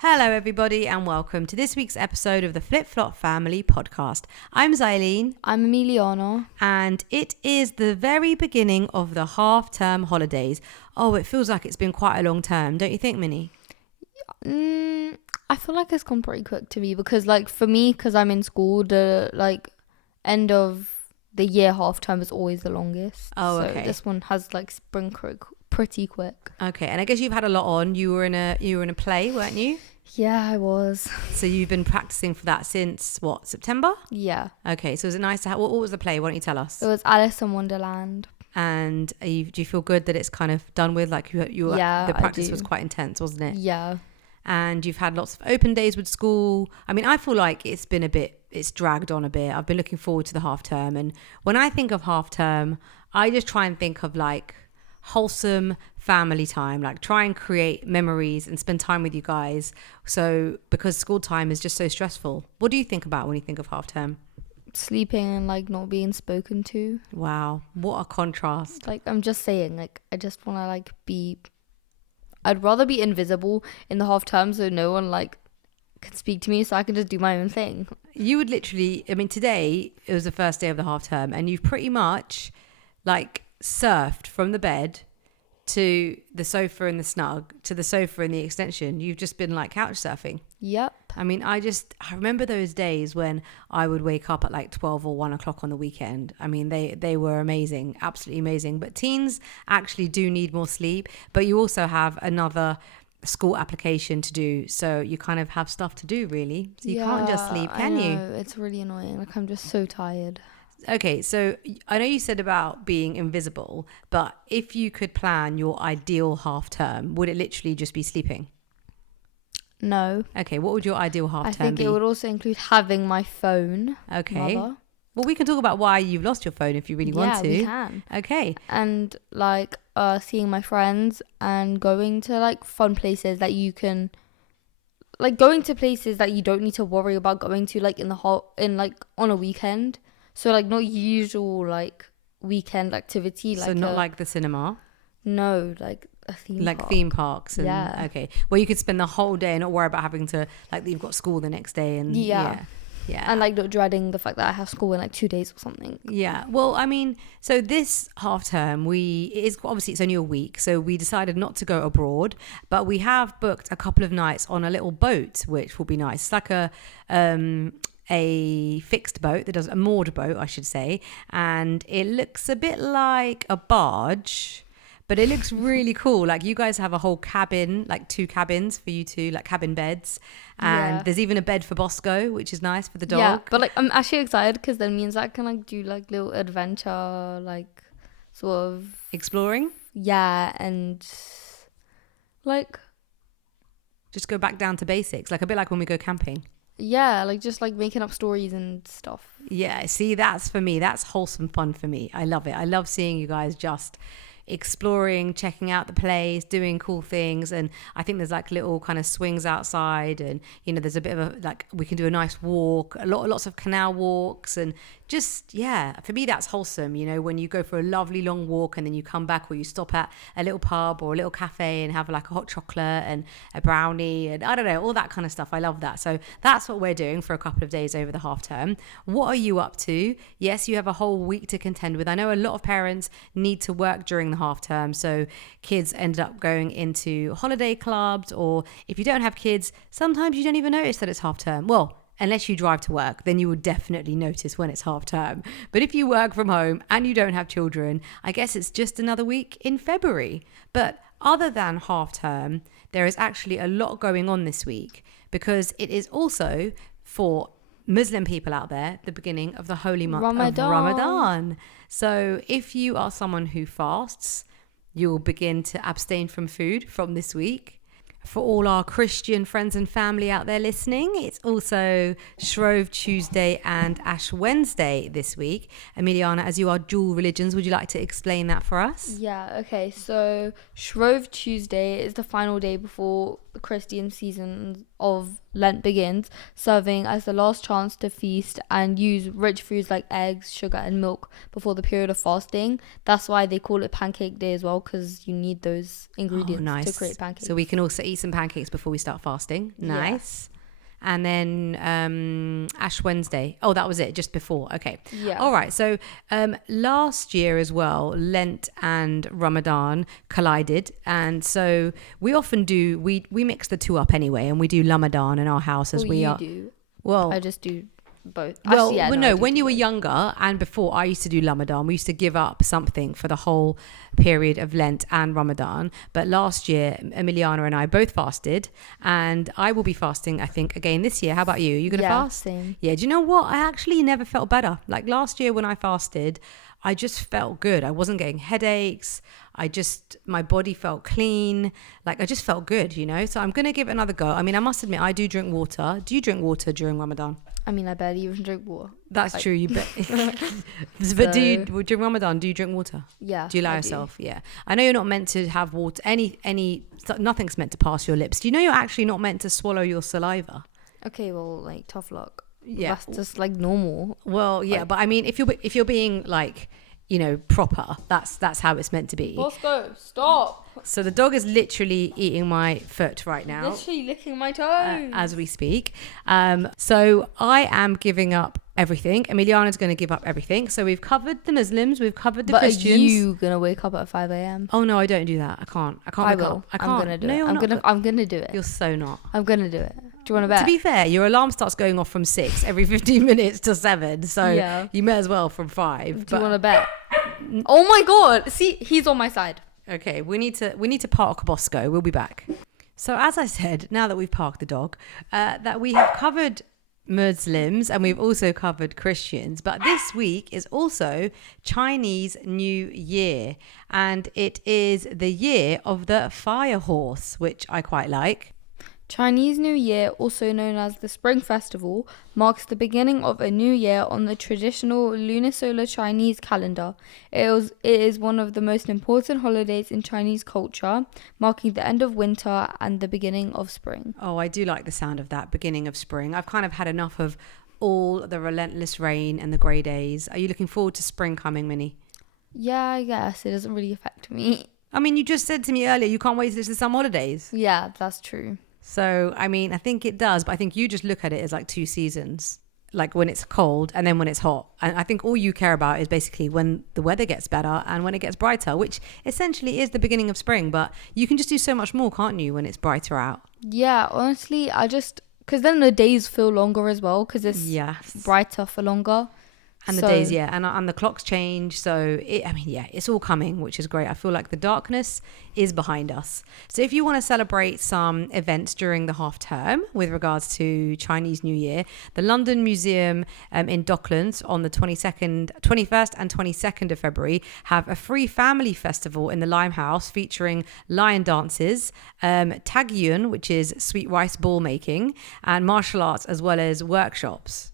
Hello everybody and welcome to this week's episode of the Flip Flop Family podcast. I'm Zaileen. I'm Emiliana. And it is the very beginning of the half-term holidays. Oh, it feels like it's been quite a long term, don't you think, Minnie? I feel like it's gone pretty quick to me because for me, because I'm in school, the end of the year half term is always the longest. Oh, so okay. This one has sprung pretty quick. Okay, and I guess you've had a lot on. You were in a play, weren't you? Yeah, I was. So you've been practicing for that since what, September? Yeah. Okay, so is it nice to have? What was the play? Why don't you tell us? It was Alice in Wonderland. And do you feel good that it's kind of done with? Like the practice was quite intense, wasn't it? Yeah. And you've had lots of open days with school. I mean, I feel like it's dragged on a bit. I've been looking forward to the half term. And when I think of half term, I just try and think of wholesome family time, try and create memories and spend time with you guys. So because school time is just so stressful. What do you think about when you think of half term? Sleeping and not being spoken to. Wow, what a contrast. I'm just saying, I just want to be, I'd rather be invisible in the half term so no one can speak to me, so I can just do my own thing. You would literally, I mean, today it was the first day of the half term and you've pretty much surfed from the bed to the sofa and the snug to the sofa and the extension. You've just been couch surfing. Yep. I mean, I remember those days when I would wake up at 12 or 1 o'clock on the weekend. I mean, they were amazing, absolutely amazing. But teens actually do need more sleep, but you also have another school application to do, so you kind of have stuff to do, really. So you can't just sleep, can you? It's really annoying. I'm just so tired. Okay, so I know you said about being invisible, but if you could plan your ideal half term, would it literally just be sleeping? No. Okay, what would your ideal half term be? I think it would also include having my phone. Okay. Mother. Well, we can talk about why you've lost your phone if you really want to. Yeah, we can. Okay. And seeing my friends and going to fun places that you can, going to places that you don't need to worry about going to on a weekend. So not usual weekend activity. So not the cinema? No, a theme park. Theme parks. And, yeah. Okay. Well, you could spend the whole day and not worry about having to, you've got school the next day. And yeah. And not dreading the fact that I have school in 2 days or something. Yeah. Well, I mean, so this half term, obviously it's only a week. So we decided not to go abroad, but we have booked a couple of nights on a little boat, which will be nice. It's a fixed boat a moored boat, I should say. And it looks a bit like a barge, but it looks really cool. You guys have a whole cabin, 2 cabins for you two, cabin beds. And there's even a bed for Bosco, which is nice for the dog. Yeah, but I'm actually excited because that means I can do little adventure, sort of exploring. Yeah, and just go back down to basics, a bit like when we go camping. Yeah, just making up stories and stuff. Yeah, see, that's for me. That's wholesome fun for me. I love it. I love seeing you guys just exploring, checking out the place, doing cool things. And I think there's little kind of swings outside, and there's a bit of we can do a nice walk, lots of canal walks, and just, yeah, for me that's wholesome. When you go for a lovely long walk and then you come back, or you stop at a little pub or a little cafe and have a hot chocolate and a brownie and I don't know, all that kind of stuff. I love that. So that's what we're doing for a couple of days over the half term. What are you up to? Yes, you have a whole week to contend with. I know a lot of parents need to work during the half term, so kids ended up going into holiday clubs, or if you don't have kids, sometimes you don't even notice that it's half term. Well, unless you drive to work, then you would definitely notice when it's half term. But if you work from home and you don't have children, I guess it's just another week in February. But other than half term, there is actually a lot going on this week, because it is also, for Muslim people out there, the beginning of the holy month of Ramadan. So if you are someone who fasts, you'll begin to abstain from food from this week. For all our Christian friends and family out there listening, it's also Shrove Tuesday and Ash Wednesday this week. Emiliana, as you are dual religions, would you like to explain that for us? Yeah, okay. So Shrove Tuesday is the final day before Christian season of Lent begins, serving as the last chance to feast and use rich foods like eggs, sugar, and milk before the period of fasting. That's why they call it Pancake Day as well, because you need those ingredients to create pancakes. So we can also eat some pancakes before we start fasting. Nice. Yeah. And then Ash Wednesday. Oh, that was it, just before. Okay. Yeah. All right. So last year as well, Lent and Ramadan collided. And so we often do, we mix the two up anyway, and we do Ramadan in our house as we you are. Do. Well, I just do both. Well, Actually, yeah, no, when you were younger and before, I used to do Ramadan. We used to give up something for the whole period of Lent and Ramadan. But last year, Emiliana and I both fasted, and I will be fasting, I think, again this year. How about you? Are you going to fast? Same. Yeah. Do you know what? I actually never felt better. Like last year when I fasted, I just felt good. I wasn't getting headaches. My body felt clean. Like I just felt good, you know? So I'm going to give it another go. I mean, I must admit, I do drink water. Do you drink water during Ramadan? I mean, I barely even drink water. That's true. You bet. But during Ramadan, do you drink water? Yeah. Do you allow yourself? Yeah. I know you're not meant to have water. Nothing's meant to pass your lips. Do you know you're actually not meant to swallow your saliva? Okay, well, like tough luck. Yeah. That's just like normal. Well, yeah, but I mean, if you're being like, you know, proper, that's how it's meant to be. Bosco, stop. So the dog is literally eating my foot right now. Literally licking my toes. As we speak. So I am giving up everything. Emiliana's going to give up everything. So we've covered the Muslims, we've covered the Christians. Are you going to wake up at 5 a.m.? Oh no, I don't do that. I can't I wake will. up. I can't. I'm going to do it. I'm going to do it. You're so not. I'm going to do it. Do you want to bet? To be fair, your alarm starts going off from 6 every 15 minutes to 7. So you may as well from 5. Do you want to bet? Oh my God. See, he's on my side. Okay, we need to park Bosco. We'll be back. So as I said, now that we've parked the dog, that we have covered Muslims and we've also covered Christians. But this week is also Chinese New Year, and it is the year of the fire horse, which I quite like. Chinese New Year, also known as the Spring Festival, marks the beginning of a new year on the traditional lunisolar Chinese calendar. It is one of the most important holidays in Chinese culture, marking the end of winter and the beginning of spring. Oh, I do like the sound of that, beginning of spring. I've kind of had enough of all the relentless rain and the grey days. Are you looking forward to spring coming, Minnie? Yeah, I guess. It doesn't really affect me. I mean, you just said to me earlier you can't wait to the summer holidays. Yeah, that's true. So, I mean, I think it does, but I think you just look at it as like 2 seasons, like when it's cold and then when it's hot. And I think all you care about is basically when the weather gets better and when it gets brighter, which essentially is the beginning of spring. But you can just do so much more, can't you, when it's brighter out? Yeah, honestly, because then the days feel longer as well, because it's brighter for longer. And the days, and the clocks change. So, it's all coming, which is great. I feel like the darkness is behind us. So if you want to celebrate some events during the half term with regards to Chinese New Year, the London Museum in Docklands on the 21st and 22nd of February have a free family festival in the Limehouse featuring lion dances, tagyun, which is sweet rice ball making, and martial arts, as well as workshops.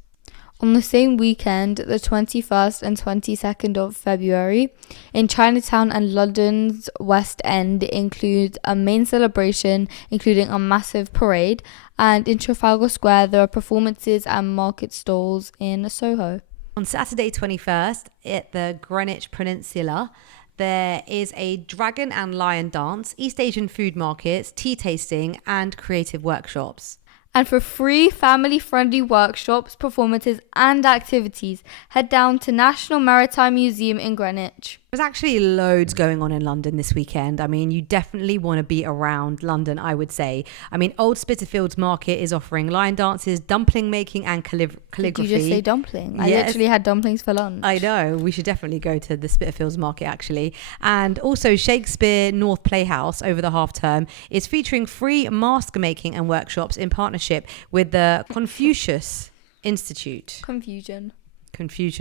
On the same weekend, the 21st and 22nd of February, in Chinatown and London's West End includes a main celebration, including a massive parade, and in Trafalgar Square there are performances and market stalls in Soho. On Saturday 21st, at the Greenwich Peninsula, there is a dragon and lion dance, East Asian food markets, tea tasting, and creative workshops. And for free family-friendly workshops, performances and activities, head down to National Maritime Museum in Greenwich. There's actually loads going on in London this weekend. I mean, you definitely want to be around London, I would say. I mean, Old Spitalfields Market is offering lion dances, dumpling making and calligraphy. Did you just say dumpling? I literally had dumplings for lunch. I know. We should definitely go to the Spitalfields Market, actually. And also Shakespeare North Playhouse over the half term is featuring free mask making and workshops in partnership with the Confucius Institute. Confusion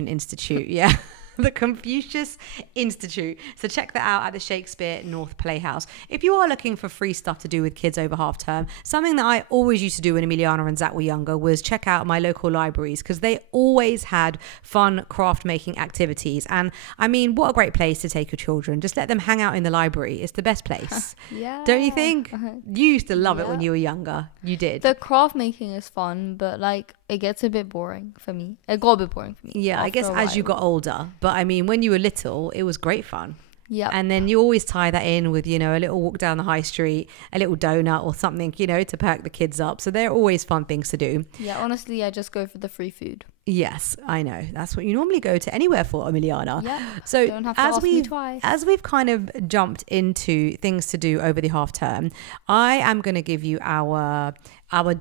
Institute, yeah. the Confucius Institute. So check that out at the Shakespeare North Playhouse. If you are looking for free stuff to do with kids over half term, something that I always used to do when Emiliana and Zach were younger was check out my local libraries, because they always had fun craft making activities. And I mean, what a great place to take your children. Just let them hang out in the library. It's the best place. Yeah. Don't you think? You used to love it when you were younger. You did. The craft making is fun, but like it gets a bit boring for me. It got a bit boring for me. Yeah, I guess as you got older. But I mean, when you were little, it was great fun. Yeah. And then you always tie that in with, you know, a little walk down the high street, a little donut or something, you know, to perk the kids up. So they're always fun things to do. Yeah, honestly, I just go for the free food. Yes, I know. That's what you normally go to anywhere for, Emiliana. Yeah. So don't have to ask me twice. as we've kind of jumped into things to do over the half term, I am going to give you our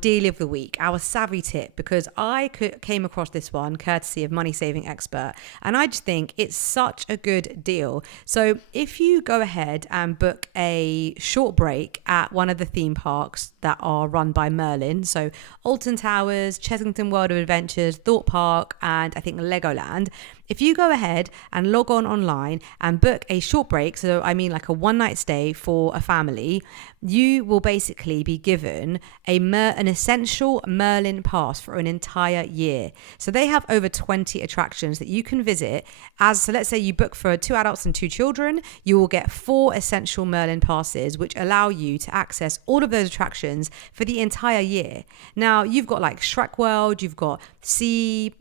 deal of the week, our savvy tip, because I came across this one courtesy of Money Saving Expert, and I just think it's such a good deal. So if you go ahead and book a short break at one of the theme parks that are run by Merlin, so Alton Towers, Chessington World of Adventures, Thorpe Park, and I think Legoland, if you go ahead and log on online and book a short break, so I mean like a one night stay for a family, you will basically be given an essential Merlin pass for an entire year. So they have over 20 attractions that you can visit. So let's say you book for 2 adults and 2 children, you will get 4 essential Merlin passes, which allow you to access all of those attractions for the entire year. Now you've got like Shrek World, you've got Sea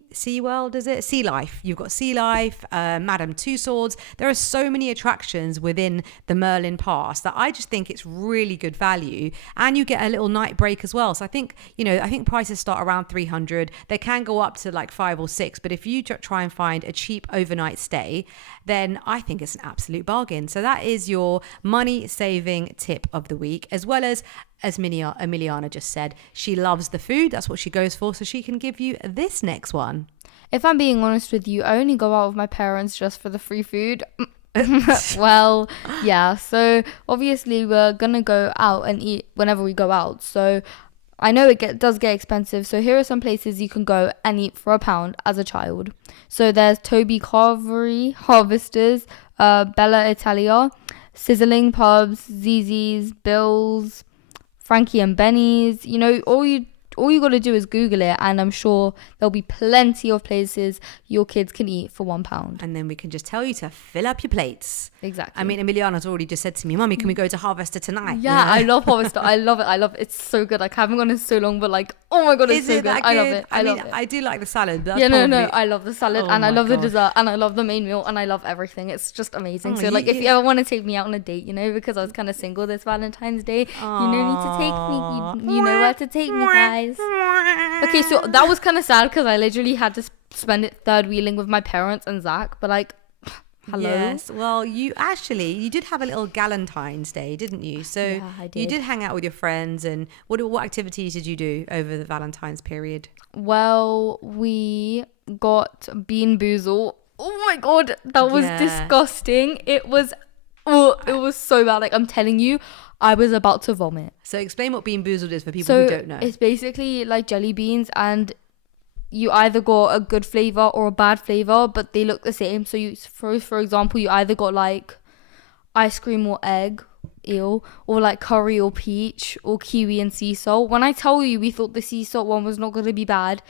World, is it? Sea Life. You've got Sea Life, Madame Tussauds. There are so many attractions within the Merlin Pass that I just think it's really good value, and you get a little night break as well. So I think prices start around 300. They can go up to like 5 or 6, but if you try and find a cheap overnight stay, then I think it's an absolute bargain. So that is your money saving tip of the week, as well as Emiliana just said, she loves the food. That's what she goes for. So she can give you this next one. If I'm being honest with you, I only go out with my parents just for the free food. Well, yeah. So obviously we're going to go out and eat whenever we go out. So I know it does get expensive. So here are some places you can go and eat for £1 as a child. So there's Toby Carvery, Harvesters, Bella Italia, Sizzling Pubs, Zzz's, Bill's, Frankie and Benny's. You know, all you got to do is Google it, and I'm sure there'll be plenty of places your kids can eat for £1. And then we can just tell you to fill up your plates. Exactly. I mean, Emiliana's already just said to me, Mummy, can we go to Harvester tonight? Yeah, you know? I love Harvester. I love it. It's so good. Like, I haven't gone in so long, but like, oh my God, it's so good. I love it. I love it. I do like the salad. But I love the salad, and I love the dessert, and I love the main meal, and I love everything. It's just amazing. So like, if you ever want to take me out on a date, you know, because I was kind of single this Valentine's Day, you know, need to take me. You know where to take me, guys. Okay, so that was kind of sad because I literally had to spend it third wheeling with my parents and Zach, but like, hello. Yes, well, you did have a little Galentine's Day, didn't you? So yeah, I did. You did hang out with your friends, and what activities did you do over the Valentine's period? Well, we got Bean Boozle. Oh my God, that was disgusting. It was so bad. Like, I'm telling you, I was about to vomit. So explain what Bean Boozled is for people who don't know. It's basically like jelly beans, and you either got a good flavor or a bad flavor, but they look the same. So you, for example, you either got like ice cream or egg, or like curry or peach or kiwi and sea salt. When I tell you we thought the sea salt one was not going to be bad,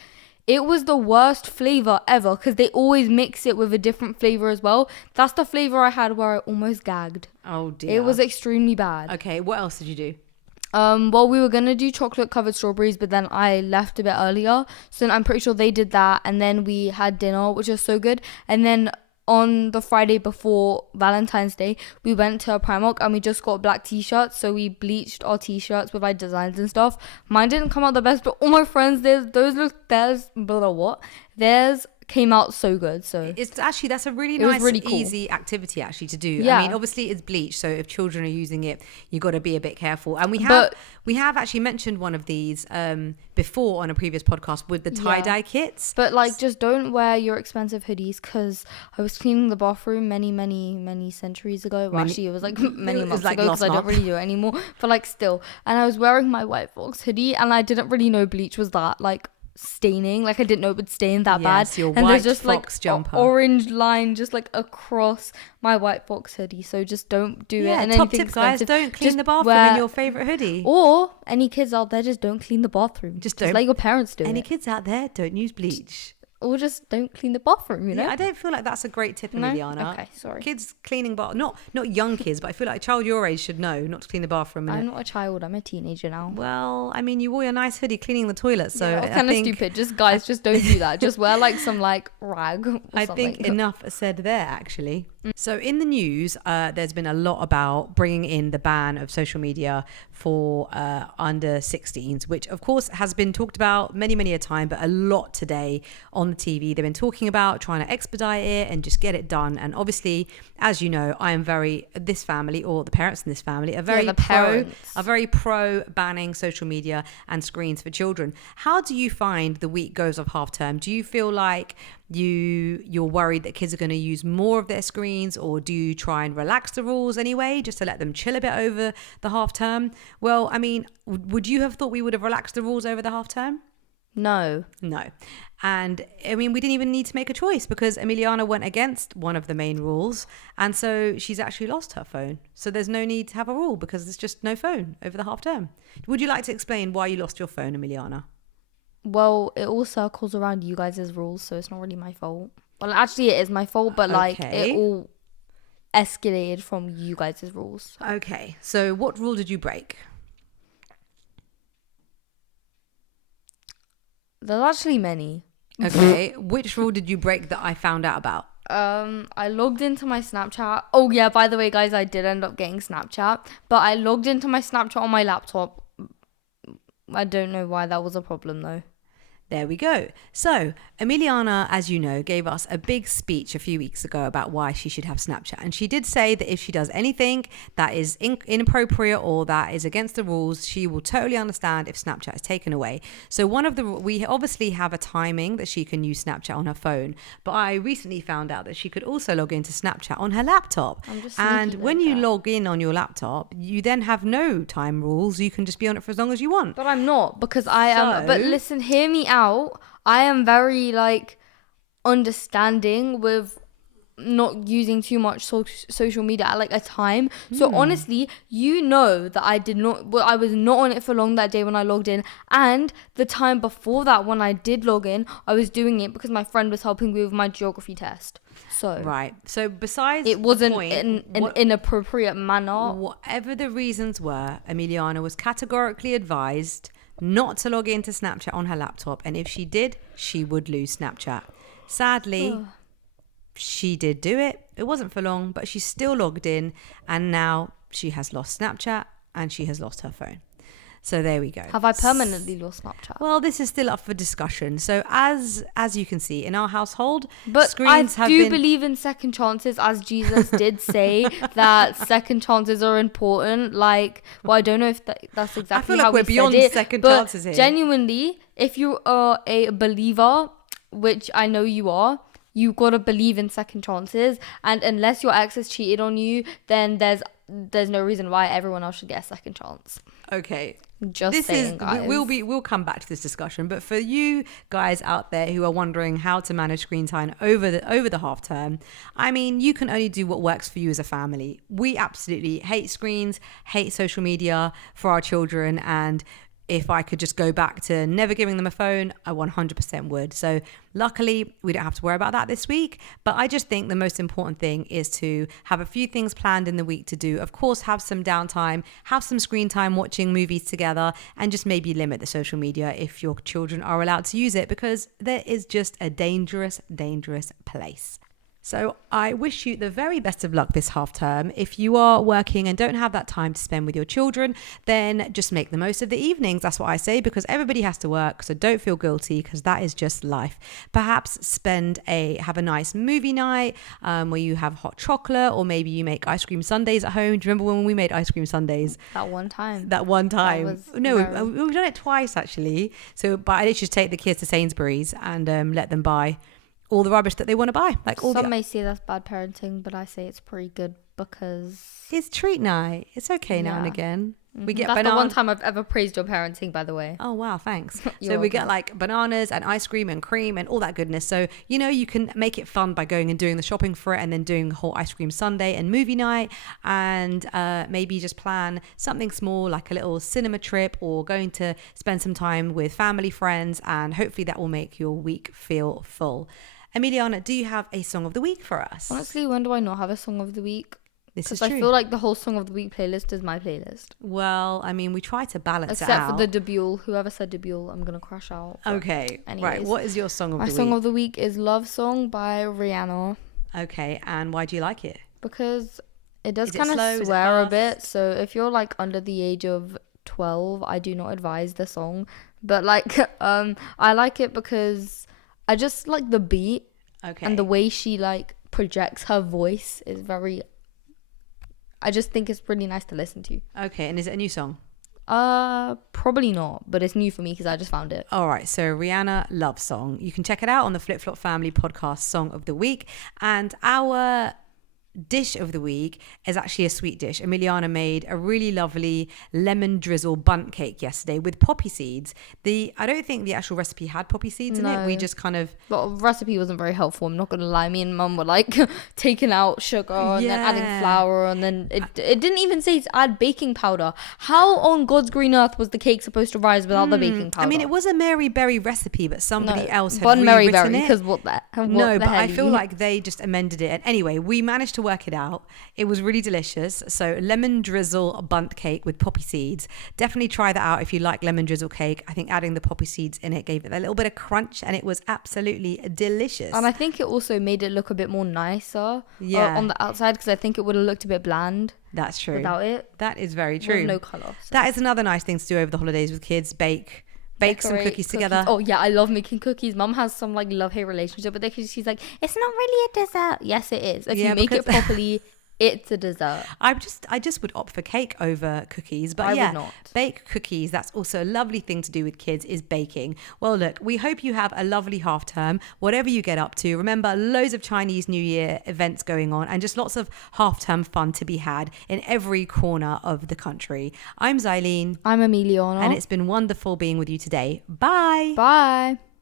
it was the worst flavor ever, because they always mix it with a different flavor as well. That's the flavor I had where I almost gagged. Oh dear. It was extremely bad. Okay, what else did you do? Well, we were gonna do chocolate covered strawberries, but then I left a bit earlier, so I'm pretty sure they did that. And then we had dinner, which was so good. And then on the Friday before Valentine's Day, we went to a Primark and we just got black t-shirts. So we bleached our t-shirts with like designs and stuff. Mine didn't come out the best, but all my friends, theirs came out so good. So it's actually, that's a really nice, really cool, easy activity actually to do. Yeah. I mean, obviously it's bleach, so if children are using it, you got to be a bit careful. And we have actually mentioned one of these before on a previous podcast with the tie-dye kits. But like, just don't wear your expensive hoodies, because I was cleaning the bathroom many centuries ago. Well, actually, it was like many months ago, because I don't really do it anymore. But like, still, and I was wearing my White Fox hoodie, and I didn't really know bleach was that like staining. Like I didn't know it would stain that bad. Yes, your And white there's just fox like jumper. orange line just like across my white fox hoodie. So just don't do it. Yeah, And top anything tip, guys, expensive, don't clean just the bathroom wear- in your favorite hoodie. Or any kids out there, just don't clean the bathroom. Just Just don't- let your parents do Any it. kids out there, don't use bleach. Or just don't clean the bathroom, you know? Yeah, I don't feel like that's a great tip, No? Emiliana. Okay, sorry. Kids cleaning not young kids, but I feel like a child your age should know not to clean the bathroom. I'm not a child, I'm a teenager now. Well, I mean, you wore your nice hoodie cleaning the toilet, so Yeah, I kind of think stupid. Just guys, just don't do that. Just wear like some like rag or I something. think enough said there, actually. So in the news, there's been a lot about bringing in the ban of social media for under 16s, which of course has been talked about many a time, but a lot today on the TV. They've been talking about trying to expedite it and just get it done. And obviously, as you know, I am this family, or the parents in this family, are very pro banning social media and screens for children. How do you find the week goes of half term? Do you feel like you're worried that kids are going to use more of their screens, or do you try and relax the rules anyway, just to let them chill a bit over the half term? Well, I mean, would you have thought we would have relaxed the rules over the half term? No. And I mean, we didn't even need to make a choice because Emiliana went against one of the main rules, and so she's actually lost her phone. So there's no need to have a rule because there's just no phone over the half term. Would you like to explain why you lost your phone, Emiliana? Well, it all circles around you guys' rules, so it's not really my fault. Well, actually, it is my fault, but like Okay. it all escalated from you guys' rules. Okay, so what rule did you break? There's actually many. Okay, which rule did you break that I found out about? I logged into my Snapchat. Oh yeah, by the way, guys, I did end up getting Snapchat, but I logged into my Snapchat on my laptop. I don't know why that was a problem though. There we go. So Emiliana, as you know, gave us a big speech a few weeks ago about why she should have Snapchat. And she did say that if she does anything that is inappropriate or that is against the rules, she will totally understand if Snapchat is taken away. So we obviously have a timing that she can use Snapchat on her phone. But I recently found out that she could also log into Snapchat on her laptop. And when you log in on your laptop, you then have no time rules. You can just be on it for as long as you want. But I'm not, because I am. But listen, hear me out. I am very like understanding with not using too much social media at like a time. So honestly, you know that I was not on it for long that day when I logged in, and the time before that when I did log in, I was doing it because my friend was helping me with my geography test. So right. So besides, it wasn't in an inappropriate manner. Whatever the reasons were, Emiliana was categorically advised not to log into Snapchat on her laptop, and if she did, she would lose Snapchat. Sadly, she did do it. It wasn't for long, but she still logged in, and now she has lost Snapchat and she has lost her phone. So there we go. Have I permanently lost Snapchat? Well, this is still up for discussion. So as you can see in our household, but screens I do believe in second chances, as Jesus did say that second chances are important. Like, well, I don't know if that's exactly I feel like how we're beyond second chances here. Genuinely, if you are a believer, which I know you are, you gotta believe in second chances. And unless your ex has cheated on you, then there's no reason why everyone else should get a second chance. Okay. Just saying, guys. We'll come back to this discussion, but for you guys out there who are wondering how to manage screen time over the half term, I mean, you can only do what works for you as a family. We absolutely hate screens, hate social media for our children, and if I could just go back to never giving them a phone, I 100% would. So luckily, we don't have to worry about that this week. But I just think the most important thing is to have a few things planned in the week to do. Of course, have some downtime, have some screen time watching movies together, and just maybe limit the social media if your children are allowed to use it, because there is just a dangerous place. So I wish you the very best of luck this half term. If you are working and don't have that time to spend with your children, then just make the most of the evenings. That's what I say, because everybody has to work. So don't feel guilty, because that is just life. Perhaps have a nice movie night where you have hot chocolate, or maybe you make ice cream sundaes at home. Do you remember when we made ice cream sundaes? That one time. We've done it twice actually. So, but I literally just take the kids to Sainsbury's and let them buy all the rubbish that they want to buy. Some may say that's bad parenting, but I say it's pretty good because it's treat night. It's okay now and again. We get That's the one time I've ever praised your parenting, by the way. Oh, wow. Thanks. You're So we get welcome. like bananas and ice cream and cream and all that goodness. So, you know, you can make it fun by going and doing the shopping for it and then doing a whole ice cream sundae and movie night. And maybe just plan something small like a little cinema trip or going to spend some time with family, friends. And hopefully that will make your week feel full. Emiliana, do you have a song of the week for us? Honestly, when do I not have a song of the week? This is Because true. I feel like the whole song of the week playlist is my playlist. Well, I mean, we try to balance it Except out. for the debut. Whoever said debut, I'm going to crash out. But Okay. Right. anyways. What is your song of My the song week? of the week is Love Song by Rihanna. Okay. And why do you like it? Because it does Is it kind slow? of Is it swear a fast? bit. So if you're like under the age of 12, I do not advise the song. But like, I like it because I just like the beat. Okay. And the way she like projects her voice is very, I just think it's really nice to listen to. Okay. And is it a new song? Probably not, but it's new for me because I just found it. All right. So Rihanna Love Song. You can check it out on the Flip Flop Family podcast Song of the Week. And our dish of the week is actually a sweet dish. Emiliana made a really lovely lemon drizzle bundt cake yesterday with poppy seeds. I don't think the actual recipe had poppy seeds in it. We just kind of The recipe wasn't very helpful. I'm not gonna lie. Me and Mum were like taking out sugar and then adding flour, and then it didn't even say to add baking powder. How on God's green earth was the cake supposed to rise without the baking powder? I mean, it was a Mary Berry recipe, but somebody else had Bun Mary rewritten Berry, it. because what the No, but I hell feel you- like they just amended it. And anyway, we managed to work it out. It was really delicious. So lemon drizzle bundt cake with poppy seeds. Definitely try that out if you like lemon drizzle cake. I think adding the poppy seeds in it gave it a little bit of crunch, and it was absolutely delicious. And I think it also made it look a bit more nicer Yeah. on the outside, because I think it would have looked a bit bland That's true. without it. That is very With true. no colour. So. That is another nice thing to do over the holidays with kids. Bake some Decorate cookies together. Oh yeah, I love making cookies. Mum has some like love-hate relationship with it because she's like, it's not really a dessert. Yes, it is. If Yeah, you make it because- properly, it's a dessert. I just would opt for cake over cookies, but I yeah, would not. bake cookies. That's also a lovely thing to do with kids, is baking. Well, look, we hope you have a lovely half term, whatever you get up to. Remember, loads of Chinese New Year events going on, and just lots of half term fun to be had in every corner of the country. I'm Zaileen, I'm Emiliana. and it's been wonderful being with you today. Bye. Bye.